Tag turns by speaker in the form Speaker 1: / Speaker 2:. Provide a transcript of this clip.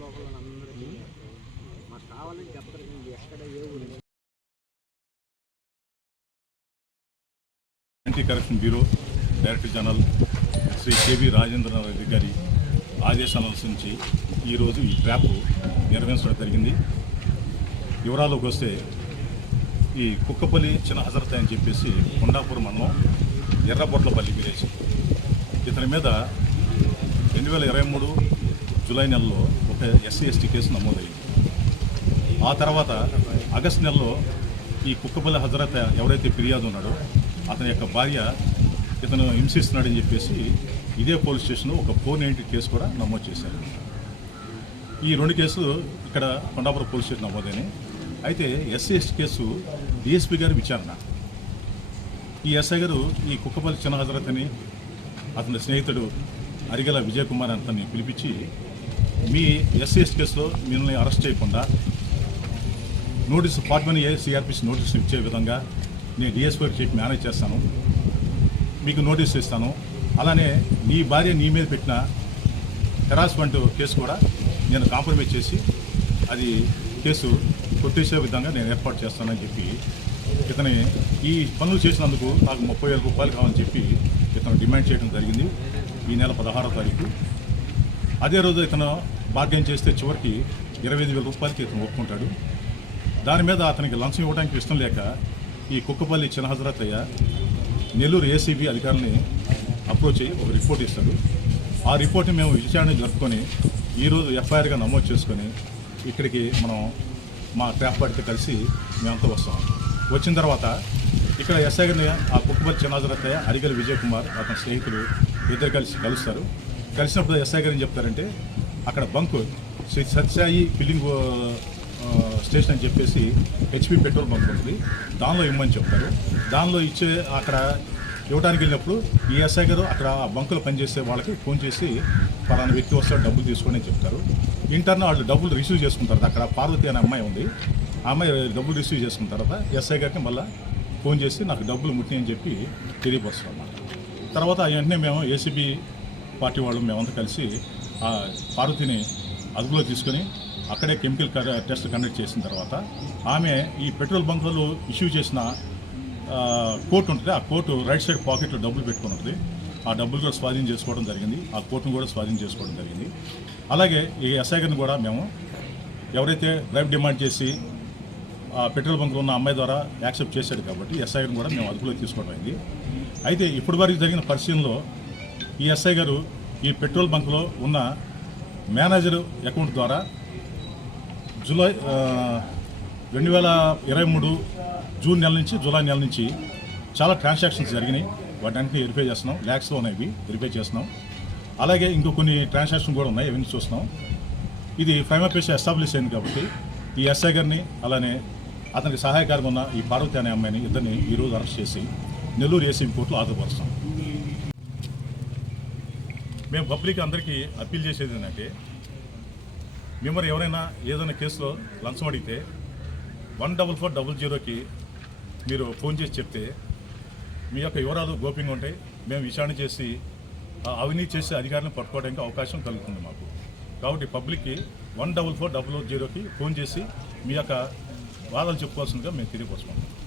Speaker 1: లోపల అందరికీ మాకు కావాలని చెప్తారు ఎక్కడ ఏ anti corruption bureau director general Shri K V Rajendranath Reddy గారి ఆదేశాలను అనుసరించి ఈరోజు ఈ ట్రాప్ నిర్వహించడం జరిగింది. వివరాల్లోకి వస్తే ఈ కుక్కపల్లి చిన్న హజరత్ అని చెప్పేసి కొండాపూర్ మండలం ఎర్రబొట్లపల్లి విలేజ్. ఇతని మీద రెండు వేల ఇరవై మూడు జూలై నెలలో ఎస్సీ ఎస్టీ కేసు నమోదయ్యింది ఆ తర్వాత ఆగస్ట్ నెలలో ఈ కుక్కపల్లి హజరత్ ఎవరైతే ఫిర్యాదు ఉన్నాడో అతని యొక్క భార్య ఇతను హింసిస్తున్నాడని చెప్పేసి ఇదే పోలీస్ స్టేషన్లో ఒక ఫోర్ నైంటీ కేసు కూడా నమోదు చేశారు. ఈ రెండు కేసులు ఇక్కడ కొండాపురం పోలీస్ స్టేషన్ నమోదైనవి అయితే ఎస్సీ ఎస్టీ కేసు డిఎస్పీ గారి విచారణ. ఈ ఎస్ఐ గారు ఈ కుక్కపల్లి చిన్న హజరత్ అని అతని స్నేహితుడు అరిగల విజయ్ కుమార్ అతన్ని పిలిపించి మీ ఎస్సీ కేసులో మిమ్మల్ని అరెస్ట్ చేయకుండా notice forty one A CrPC నోటీసులు ఇచ్చే విధంగా నేను డిఎస్పీ చీఫ్ మేనేజ్ చేస్తాను. మీకు నోటీస్ ఇస్తాను. అలానే నీ భార్య నీ మీద పెట్టిన హెరాస్మెంట్ కేసు కూడా నేను కాంప్రమైజ్ చేసి అది కేసు కొట్టేసే విధంగా నేను ఏర్పాటు చేస్తానని చెప్పి ఇతని ఈ పనులు చేసినందుకు నాకు ముప్పై వేల రూపాయలు కావాలని చెప్పి ఇతను డిమాండ్ చేయడం జరిగింది. ఈ నెల పదహారో తారీఖు అదే రోజు ఇతను భాగ్యం చేస్తే చివరికి ఇరవై ఐదు వేల రూపాయలకి ఇతను ఒప్పుకుంటాడు. దాని మీద అతనికి లంచం ఇవ్వడానికి ఇష్టం లేక ఈ కుక్కపల్లి చిన్న నెల్లూరు ఏసీబీ అధికారులని అప్రోచ్ అయ్యి ఒక రిపోర్ట్ ఇస్తాడు. ఆ రిపోర్ట్ని మేము విచారణ జరుపుకొని ఈరోజు ఎఫ్ఐఆర్గా నమోదు చేసుకొని ఇక్కడికి మనం మా ట్రాప్ పార్టీతో కలిసి మేమంతా వస్తాం. వచ్చిన తర్వాత ఇక్కడ ఎస్ఐ గారిని ఆ కుక్కపల్లి చిన్న అరిగల్ విజయ్ కుమార్ అతని స్నేహితులు ఇద్దరు కలిసి కలుస్తారు. కలిసినప్పుడు ఎస్ఐ గారు ఏం చెప్తారంటే అక్కడ బంకు శ్రీ సత్యాయి ఫిల్లింగ్ స్టేషన్ అని చెప్పేసి హెచ్పి పెట్రోల్ బంక్ ఉంటుంది. దానిలో ఇమ్మని చెప్తారు. దానిలో ఇచ్చే అక్కడ ఇవ్వడానికి వెళ్ళినప్పుడు ఈ ఎస్ఐ గారు అక్కడ ఆ బంకులో పనిచేసే వాళ్ళకి ఫోన్ చేసి పలానా వ్యక్తి వస్తాడు డబ్బులు తీసుకోండి అని చెప్తారు. ఇంటర్న వాళ్ళు డబ్బులు రిసీవ్ చేసుకుంటారు అక్కడ పార్వతి అనే అమ్మాయి ఉంది. ఆ అమ్మాయి డబ్బులు రిసీవ్ చేసుకున్న తర్వాత ఎస్ఐ గారికి మళ్ళీ ఫోన్ చేసి నాకు డబ్బులు ముట్టినాయని చెప్పి తెలియపరుస్తారు అన్నమాట తర్వాత వెంటనే మేము ఏసీబీ పార్టీ వాళ్ళు మేమంతా కలిసి ఆ పార్వతిని అదుపులో తీసుకొని అక్కడే కెమికల్ క- టెస్ట్ కండక్ట్ చేసిన తర్వాత ఆమె ఈ పెట్రోల్ బంకులు ఇష్యూ చేసిన కోర్టు ఉంటుంది ఆ కోర్టు రైట్ సైడ్ పాకెట్లో డబ్బులు పెట్టుకుని ఉంటుంది. ఆ డబ్బులు కూడా స్వాధీనం చేసుకోవడం జరిగింది. ఆ కోర్టును కూడా స్వాధీనం చేసుకోవడం జరిగింది. అలాగే ఈ ఎస్ఐ గారిని కూడా మేము ఎవరైతే డ్రైవ్ డిమాండ్ చేసి ఆ పెట్రోల్ బంక్లో ఉన్న అమ్మాయి ద్వారా యాక్సెప్ట్ చేశాడు కాబట్టి ఎస్ఐ గారిని కూడా మేము అదుపులో తీసుకోవడం అయింది. అయితే ఇప్పటి వరకు జరిగిన పరిశీలనలో ఈ ఎస్ఐ గారు ఈ పెట్రోల్ బంక్లో ఉన్న మేనేజర్ అకౌంట్ ద్వారా జూలై రెండు వేల ఇరవై మూడు జూన్ నెల నుంచి జూలై నెల నుంచి చాలా ట్రాన్సాక్షన్స్ జరిగినాయి. వాటన్నిటిని వెరిఫై చేస్తున్నాం. ల్యాక్స్లో ఉన్నాయి ఇవి. వెరిఫై చేస్తున్నాం. అలాగే ఇంకో కొన్ని ట్రాన్సాక్షన్ కూడా ఉన్నాయి. ఇవన్నీ చూస్తున్నాం. ఇది ప్రైమ్ ఆఫీస్ ఎస్టాబ్లిష్ అయింది కాబట్టి ఈ ఎస్ఐ గారిని అలానే అతనికి సహాయకారిగా ఉన్న ఈ పార్వతి అనే అమ్మాయిని ఇద్దరిని ఈరోజు అరెస్ట్ చేసి నెల్లూరు ఏసీఎం కోర్టులో హాజరుపరుస్తాం. మేము పబ్లిక్ అందరికీ అప్పీల్ చేసేది ఏంటంటే మిమ్మల్ని ఎవరైనా ఏదైనా కేసులో లంచం అడిగితే వన్ డబుల్ ఫోర్ డబుల్ జీరోకి మీరు ఫోన్ చేసి చెప్తే మీ యొక్క వివరాలు గోప్యంగా ఉంటాయి. మేము విచారణ చేసి ఆ అవినీతి చేసే అధికారులను పట్టుకోవడానికి అవకాశం కలుగుతుంది మాకు. కాబట్టి పబ్లిక్కి వన్ డబుల్ ఫోర్ డబుల్ జీరోకి ఫోన్ చేసి మీ యొక్క వాదాలు చెప్పుకోవాల్సిందిగా మేము తెలియపరుచుకుంటాం